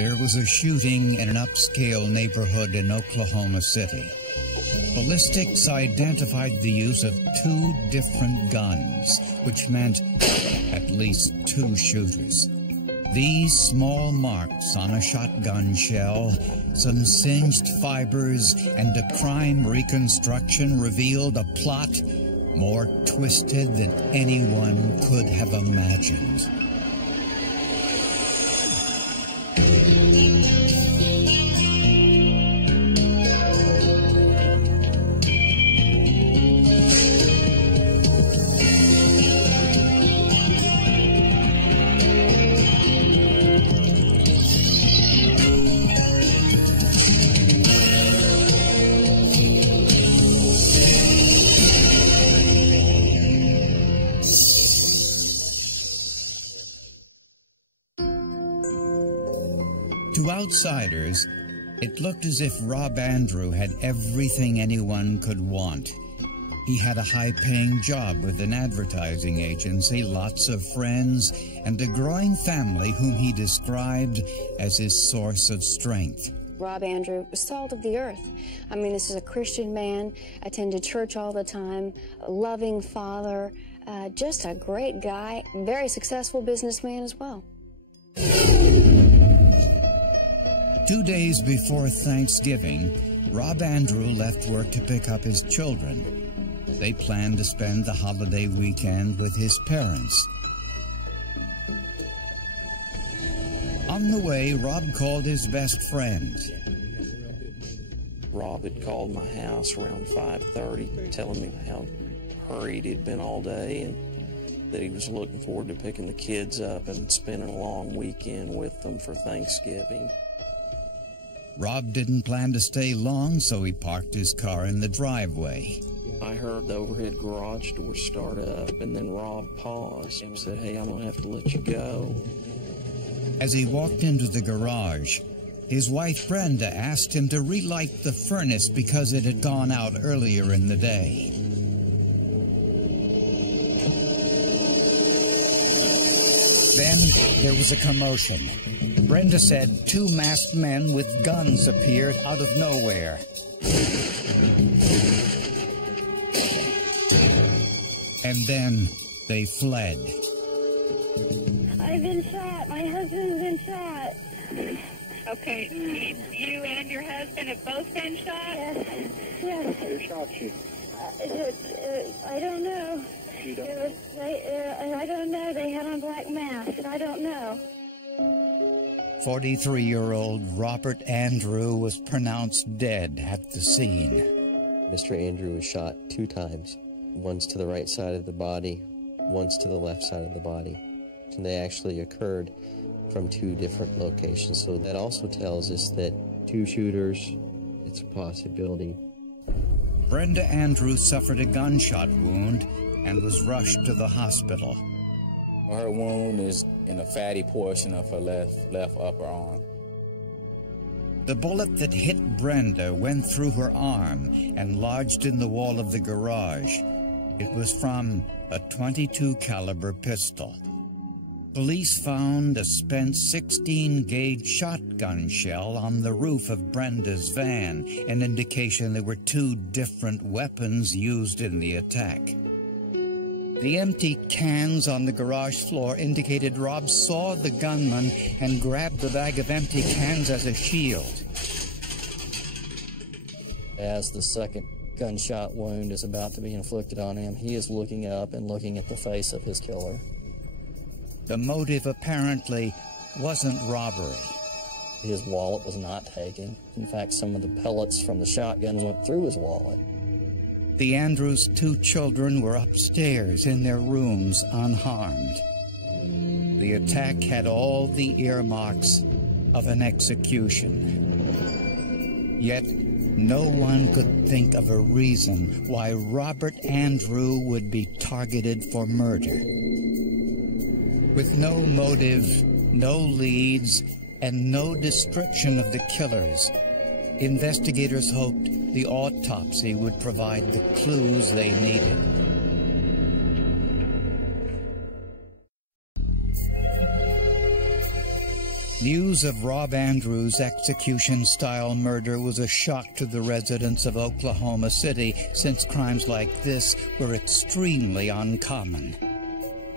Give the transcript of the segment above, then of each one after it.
There was a shooting in an upscale neighborhood in Oklahoma City. Ballistics identified the use of 2 different guns, which meant at least 2 shooters. These small marks on a shotgun shell, some singed fibers, and a crime reconstruction revealed a plot more twisted than anyone could have imagined. To outsiders, it looked as if Rob Andrew had everything anyone could want. He had a high-paying job with an advertising agency, lots of friends, and a growing family whom he described as his source of strength. Rob Andrew was salt of the earth. I mean, this is a Christian man, attended church all the time, a loving father, just a great guy, very successful businessman as well. 2 days before Thanksgiving, Rob Andrew left work to pick up his children. They planned to spend the holiday weekend with his parents. On the way, Rob called his best friend. Rob had called my house around 5:30, telling me how hurried he'd been all day and that he was looking forward to picking the kids up and spending a long weekend with them for Thanksgiving. Rob didn't plan to stay long, so he parked his car in the driveway. I heard the overhead garage door start up, and then Rob paused and said, "Hey, I'm going to have to let you go." As he walked into the garage, his wife Brenda asked him to relight the furnace because it had gone out earlier in the day. Then there was a commotion. Brenda said 2 masked men with guns appeared out of nowhere. And then they fled. I've been shot. My husband's been shot. Okay, you and your husband have both been shot? Yes. Yes. Who shot you? I don't know. You don't? I don't know. They had on black masks, and I don't know. 43-year-old Robert Andrew was pronounced dead at the scene. Mr. Andrew was shot 2 times. Once to the right side of the body, once to the left side of the body. And they actually occurred from 2 different locations. So that also tells us that 2 shooters, it's a possibility. Brenda Andrews suffered a gunshot wound and was rushed to the hospital. Her wound is in the fatty portion of her left upper arm. The bullet that hit Brenda went through her arm and lodged in the wall of the garage. It was from a .22 caliber pistol. Police found a spent 16-gauge shotgun shell on the roof of Brenda's van, an indication there were 2 different weapons used in the attack. The empty cans on the garage floor indicated Rob saw the gunman and grabbed the bag of empty cans as a shield. As the second gunshot wound is about to be inflicted on him, he is looking up and looking at the face of his killer. The motive apparently wasn't robbery. His wallet was not taken. In fact, some of the pellets from the shotgun went through his wallet. The Andrews' 2 children were upstairs in their rooms unharmed. The attack had all the earmarks of an execution. Yet no one could think of a reason why Robert Andrew would be targeted for murder. With no motive, no leads, and no description of the killers, investigators hoped the autopsy would provide the clues they needed. News of Rob Andrews' execution-style murder was a shock to the residents of Oklahoma City, since crimes like this were extremely uncommon.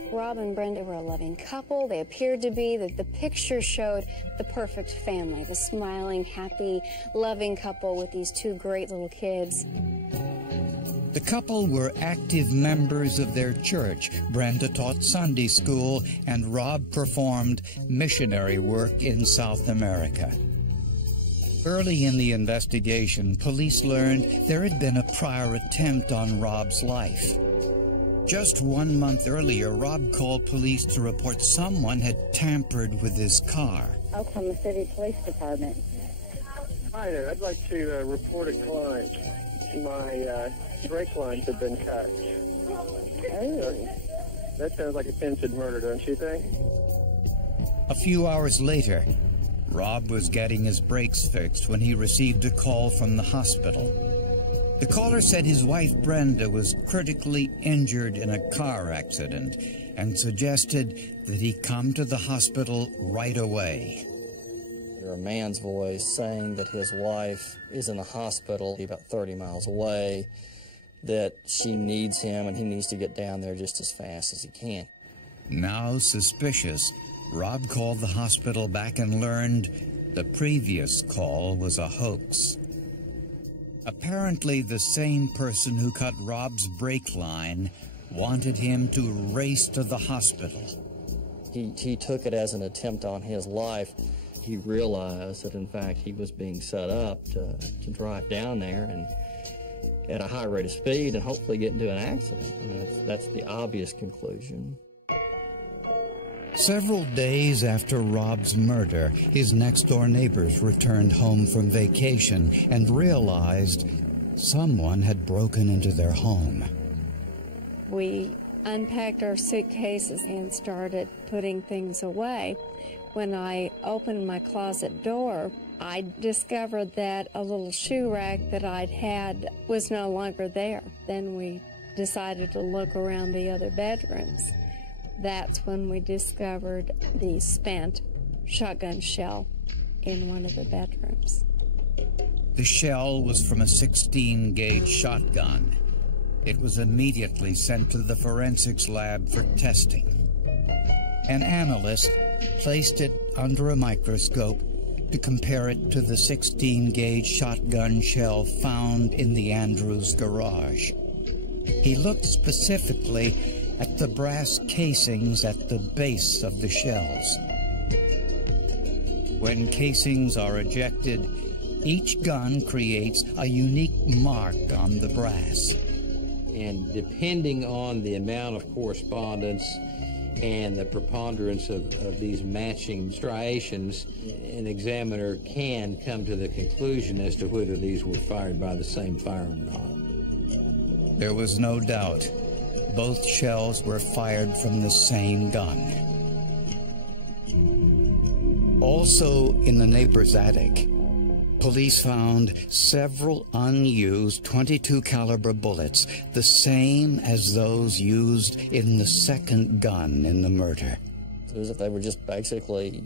Rob and Brenda were a loving couple. They appeared to be. The picture showed the perfect family, the smiling, happy, loving couple with these two great little kids. The couple were active members of their church. Brenda taught Sunday school, and Rob performed missionary work in South America. Early in the investigation, police learned there had been a prior attempt on Rob's life. Just 1 month earlier, Rob called police to report someone had tampered with his car. Oklahoma City Police Department. Hi there. I'd like to report a client. My brake lines have been cut. Oh. That sounds like attempted murder, don't you think? A few hours later, Rob was getting his brakes fixed when he received a call from the hospital. The caller said his wife Brenda was critically injured in a car accident and suggested that he come to the hospital right away. A man's voice saying that his wife is in the hospital about 30 miles away, that she needs him and he needs to get down there just as fast as he can. Now suspicious, Rob called the hospital back and learned the previous call was a hoax. Apparently, the same person who cut Rob's brake line wanted him to race to the hospital. He took it as an attempt on his life. He realized that, in fact, he was being set up to drive down there and at a high rate of speed and hopefully get into an accident. I mean, that's the obvious conclusion. Several days after Rob's murder, his next-door neighbors returned home from vacation and realized someone had broken into their home. We unpacked our suitcases and started putting things away. When I opened my closet door, I discovered that a little shoe rack that I'd had was no longer there. Then we decided to look around the other bedrooms. That's when we discovered the spent shotgun shell in one of the bedrooms. The shell was from a 16-gauge shotgun. It was immediately sent to the forensics lab for testing. An analyst placed it under a microscope to compare it to the 16-gauge shotgun shell found in the Andrews garage. He looked specifically at the brass casings at the base of the shells. When casings are ejected, each gun creates a unique mark on the brass. And depending on the amount of correspondence and the preponderance of these matching striations, an examiner can come to the conclusion as to whether these were fired by the same firearm or not. There was no doubt. Both shells were fired from the same gun. Also in the neighbor's attic, police found several unused .22 caliber bullets, the same as those used in the second gun in the murder. It was as if they were just basically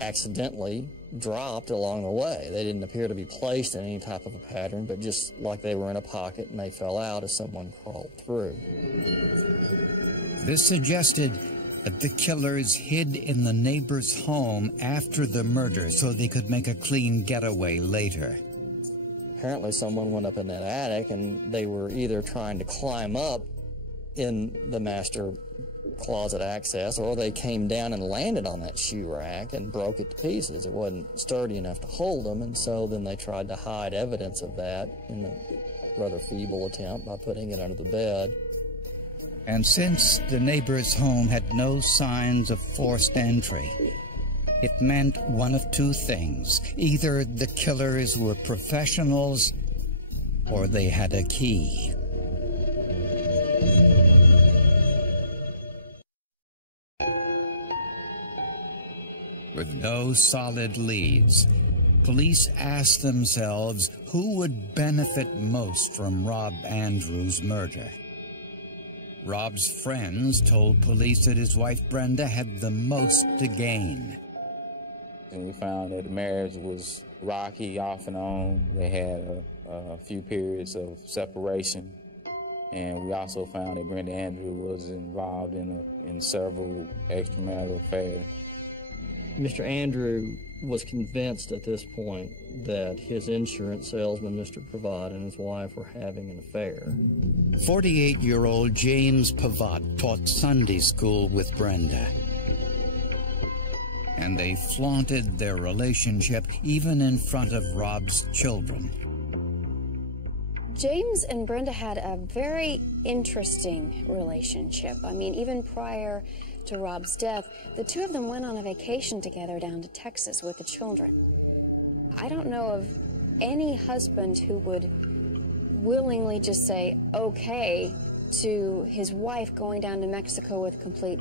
accidentally dropped along the way. They didn't appear to be placed in any type of a pattern, but just like they were in a pocket and they fell out as someone crawled through. This suggested that the killers hid in the neighbor's home after the murder so they could make a clean getaway later. Apparently someone went up in that attic and they were either trying to climb up in the master closet access, or they came down and landed on that shoe rack and broke it to pieces. It wasn't sturdy enough to hold them, and so then they tried to hide evidence of that in a rather feeble attempt by putting it under the bed. And since the neighbor's home had no signs of forced entry, it meant one of two things. Either the killers were professionals or they had a key. With no solid leads, police asked themselves who would benefit most from Rob Andrews' murder. Rob's friends told police that his wife Brenda had the most to gain. and we found that the marriage was rocky off and on. They had a few periods of separation. And we also found that Brenda Andrew was involved in several extramarital affairs. Mr. Andrew was convinced at this point that his insurance salesman, Mr. Pavatt, and his wife were having an affair. 48-year-old James Pavatt taught Sunday school with Brenda. And they flaunted their relationship even in front of Rob's children. James and Brenda had a very interesting relationship. I mean, even prior to Rob's death, the two of them went on a vacation together down to Texas with the children. I don't know of any husband who would willingly just say okay to his wife going down to Mexico with a complete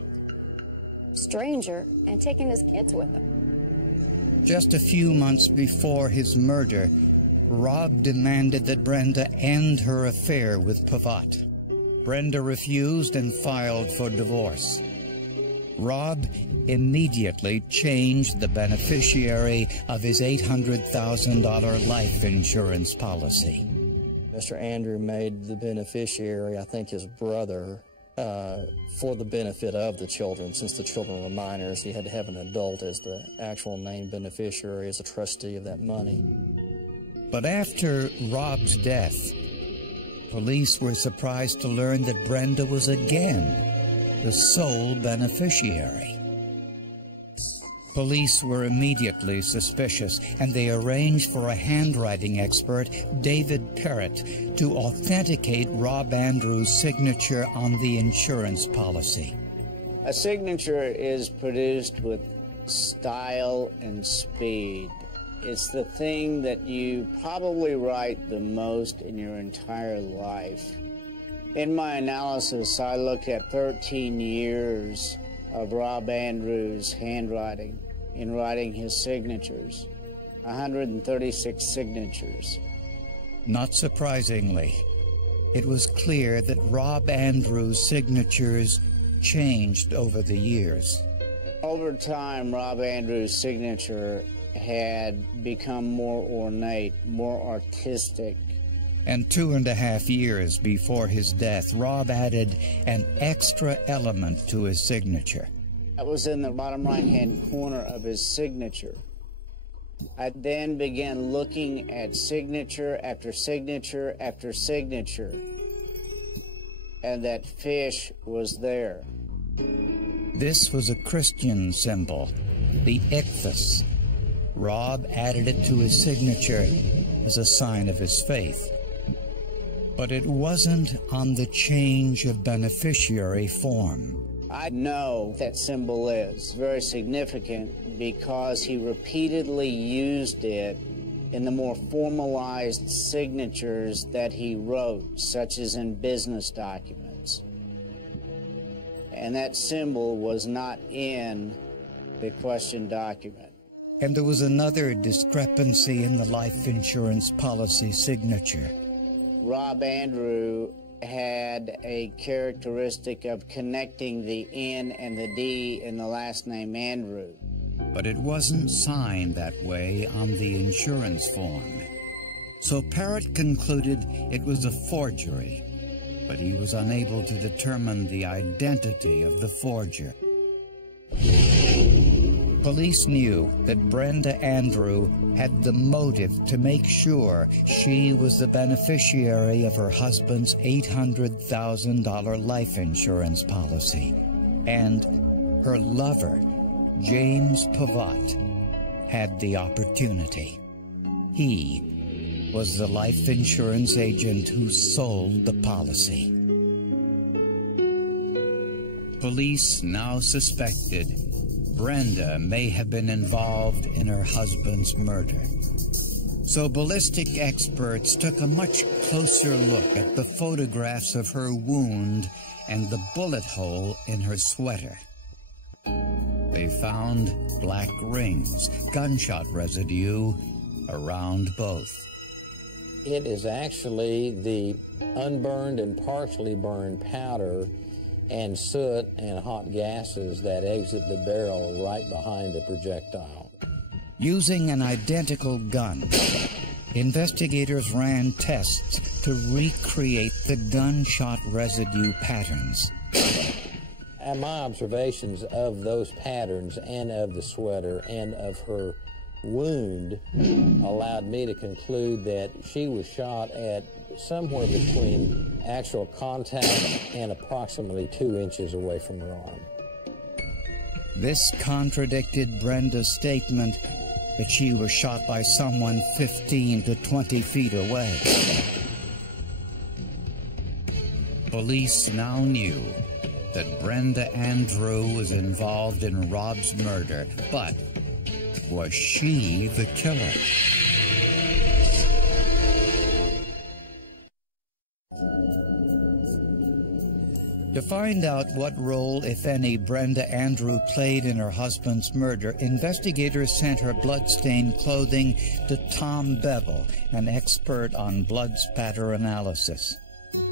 stranger and taking his kids with him. Just a few months before his murder, Rob demanded that Brenda end her affair with Pavatt. Brenda refused and filed for divorce. Rob immediately changed the beneficiary of his $800,000 life insurance policy. Mr. Andrew made the beneficiary, I think his brother, for the benefit of the children. Since the children were minors, he had to have an adult as the actual named beneficiary, as a trustee of that money. But after Rob's death, police were surprised to learn that Brenda was again the sole beneficiary. Police were immediately suspicious, and they arranged for a handwriting expert, David Parrott, to authenticate Rob Andrews' signature on the insurance policy. A signature is produced with style and speed. It's the thing that you probably write the most in your entire life. In my analysis, I looked at 13 years of Rob Andrews' handwriting in writing his signatures, 136 signatures. Not surprisingly, it was clear that Rob Andrews' signatures changed over the years. Over time, Rob Andrews' signature had become more ornate, more artistic. And 2.5 years before his death, Rob added an extra element to his signature. That was in the bottom right-hand corner of his signature. I then began looking at signature after signature after signature, and that fish was there. This was a Christian symbol, the ichthus. Rob added it to his signature as a sign of his faith. But it wasn't on the change of beneficiary form. I know that symbol is very significant because he repeatedly used it in the more formalized signatures that he wrote, such as in business documents. And that symbol was not in the questioned document. And there was another discrepancy in the life insurance policy signature. Rob Andrew had a characteristic of connecting the N and the D in the last name Andrew. But it wasn't signed that way on the insurance form. So Parrott concluded it was a forgery, but he was unable to determine the identity of the forger. Police knew that Brenda Andrew had the motive to make sure she was the beneficiary of her husband's $800,000 life insurance policy. And her lover, James Pavatt, had the opportunity. He was the life insurance agent who sold the policy. Police now suspected Brenda may have been involved in her husband's murder. So ballistic experts took a much closer look at the photographs of her wound and the bullet hole in her sweater. They found black rings, gunshot residue around both. It is actually the unburned and partially burned powder and soot and hot gases that exit the barrel right behind the projectile. Using an identical gun, investigators ran tests to recreate the gunshot residue patterns. And my observations of those patterns and of the sweater and of her wound allowed me to conclude that she was shot at somewhere between actual contact and approximately 2 inches away from her arm. This contradicted Brenda's statement that she was shot by someone 15 to 20 feet away. Police now knew that Brenda Andrew was involved in Rob's murder, but was she the killer? To find out what role, if any, Brenda Andrew played in her husband's murder, investigators sent her blood-stained clothing to Tom Bevel, an expert on blood spatter analysis.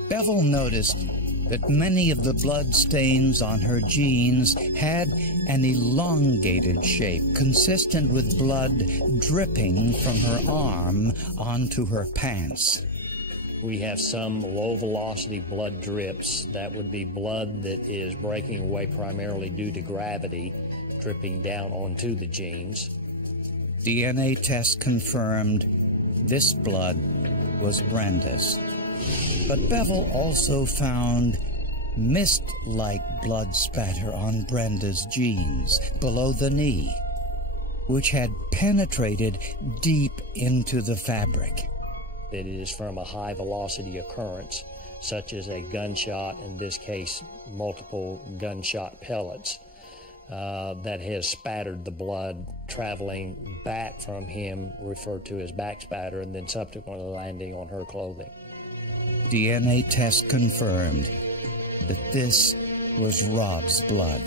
Bevel noticed that many of the blood stains on her jeans had an elongated shape, consistent with blood dripping from her arm onto her pants. We have some low-velocity blood drips. That would be blood that is breaking away primarily due to gravity, dripping down onto the jeans. DNA tests confirmed this blood was Brenda's. But Bevel also found mist-like blood spatter on Brenda's jeans below the knee, which had penetrated deep into the fabric. It is from a high-velocity occurrence, such as a gunshot, in this case, multiple gunshot pellets, that has spattered the blood traveling back from him, referred to as back spatter, and then subsequently landing on her clothing. DNA tests confirmed that this was Rob's blood.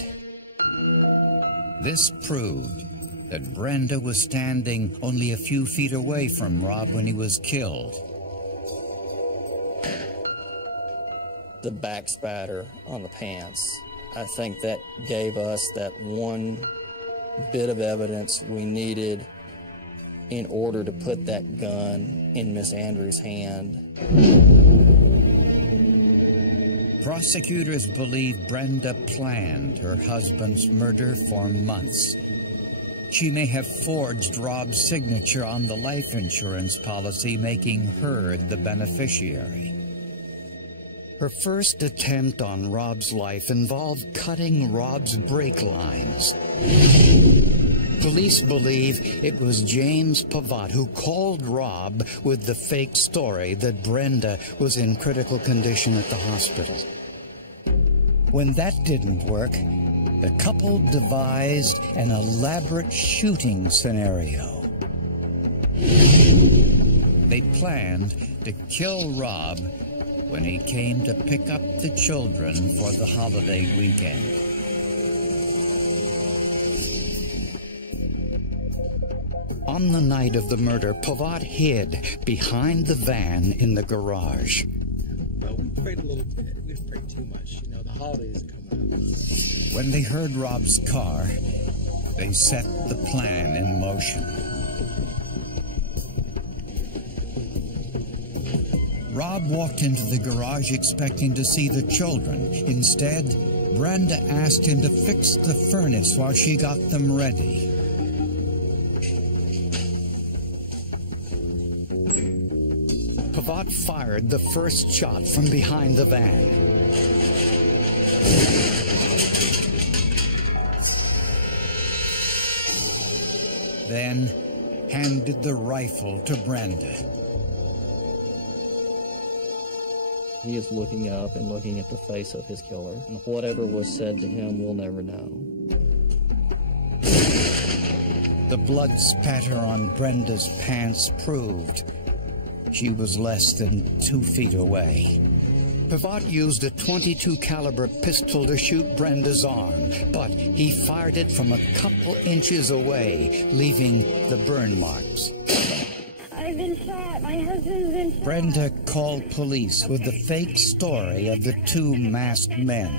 This proved that Brenda was standing only a few feet away from Rob when he was killed. The back spatter on the pants, I think that gave us that one bit of evidence we needed in order to put that gun in Miss Andrews' hand. Prosecutors believe Brenda planned her husband's murder for months. She may have forged Rob's signature on the life insurance policy, making her the beneficiary. Her first attempt on Rob's life involved cutting Rob's brake lines. Police believe it was James Pavatt who called Rob with the fake story that Brenda was in critical condition at the hospital. When that didn't work, the couple devised an elaborate shooting scenario. They planned to kill Rob when he came to pick up the children for the holiday weekend. On the night of the murder, Pavatt hid behind the van in the garage. Well, we prayed a little bit. We prayed too much. You know, the holidays are coming up. When they heard Rob's car, they set the plan in motion. Rob walked into the garage expecting to see the children. Instead, Brenda asked him to fix the furnace while she got them ready. Pavatt fired the first shot from behind the van. Then handed the rifle to Brenda. He is looking up and looking at the face of his killer, and whatever was said to him, we'll never know. The blood spatter on Brenda's pants proved she was less than 2 feet away. Pavatt used a .22 caliber pistol to shoot Brenda's arm, but he fired it from a couple inches away, leaving the burn marks. I've been shot. My husband's been shot. Brenda called police with the fake story of the two masked men.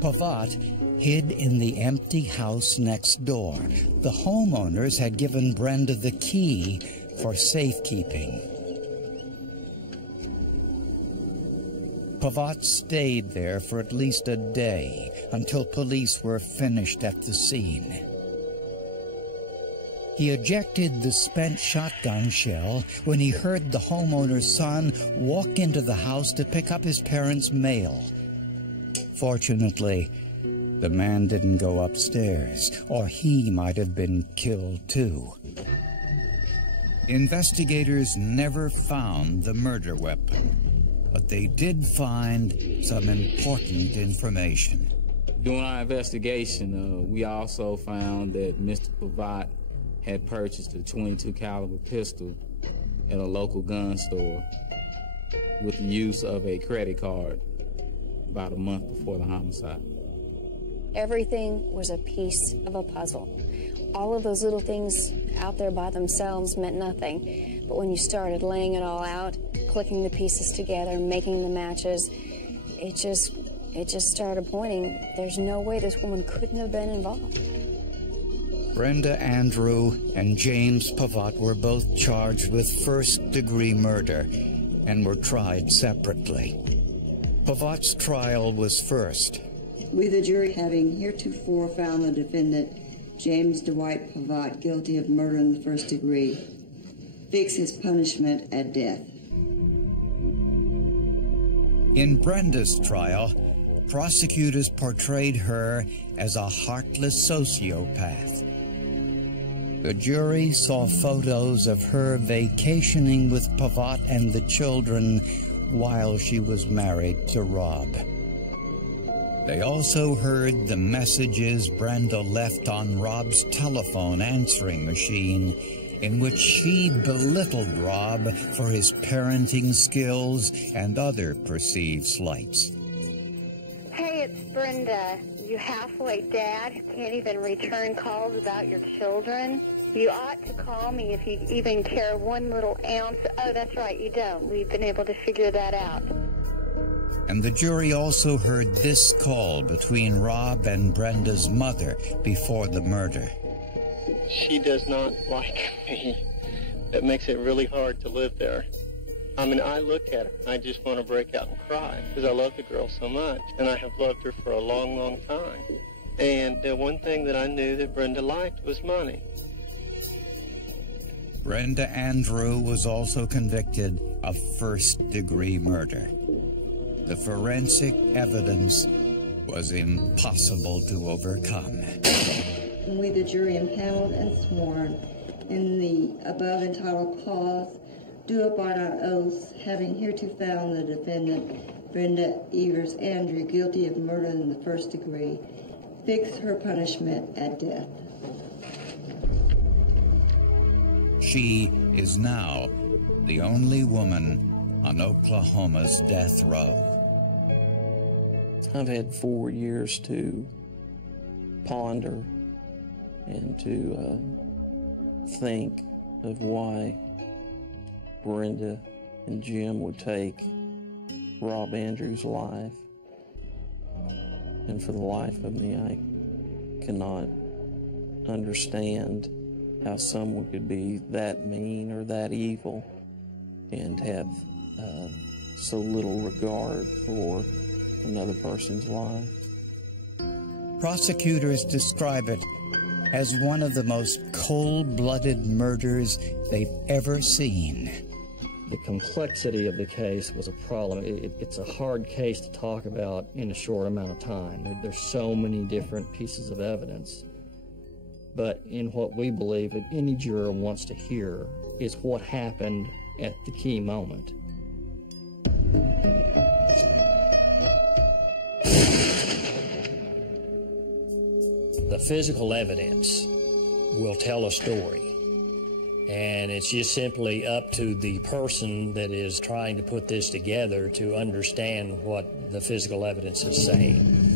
Pavatt hid in the empty house next door. The homeowners had given Brenda the key for safekeeping. Pavatt stayed there for at least a day until police were finished at the scene. He ejected the spent shotgun shell when he heard the homeowner's son walk into the house to pick up his parents' mail. Fortunately, the man didn't go upstairs, or he might have been killed too. Investigators never found the murder weapon, but they did find some important information. During our investigation, we also found that Mr. Pavatt had purchased a .22 caliber pistol at a local gun store with the use of a credit card about a month before the homicide. Everything was a piece of a puzzle. All of those little things out there by themselves meant nothing. But when you started laying it all out, clicking the pieces together, making the matches, it just started pointing. There's no way this woman couldn't have been involved. Brenda Andrew and James Pavatt were both charged with first-degree murder and were tried separately. Pavatt's trial was first. We, the jury, having heretofore found the defendant, James Dwight Pavatt, guilty of murder in the first degree, fix his punishment at death. In Brenda's trial, prosecutors portrayed her as a heartless sociopath. The jury saw photos of her vacationing with Pavatt and the children while she was married to Rob. They also heard the messages Brenda left on Rob's telephone answering machine, in which she belittled Rob for his parenting skills and other perceived slights. Hey, it's Brenda. You halfway dad who can't even return calls about your children. You ought to call me if you even care one little ounce. Oh, that's right, you don't. We've been able to figure that out. And the jury also heard this call between Rob and Brenda's mother before the murder. She does not like me. That makes it really hard to live there. I mean, I look at her, and I just want to break out and cry, because I love the girl so much, and I have loved her for a long, long time. And the one thing that I knew that Brenda liked was money. Brenda Andrew was also convicted of first-degree murder. The forensic evidence was impossible to overcome. We, the jury, impaneled and sworn in the above entitled clause, do upon our oaths, having hereto found the defendant, Brenda Evers Andrew, guilty of murder in the first degree, fix her punishment at death. She is now the only woman on Oklahoma's death row. I've had 4 years to ponder and to think of why Brenda and Jim would take Rob Andrews' life. And for the life of me, I cannot understand how someone could be that mean or that evil and have so little regard for another person's life. Prosecutors describe it as one of the most cold-blooded murders they've ever seen. The complexity of the case was a problem. It's a hard case to talk about in a short amount of time. There's so many different pieces of evidence. But in what we believe that any juror wants to hear is what happened at the key moment. The physical evidence will tell a story. And it's just simply up to the person that is trying to put this together to understand what the physical evidence is saying.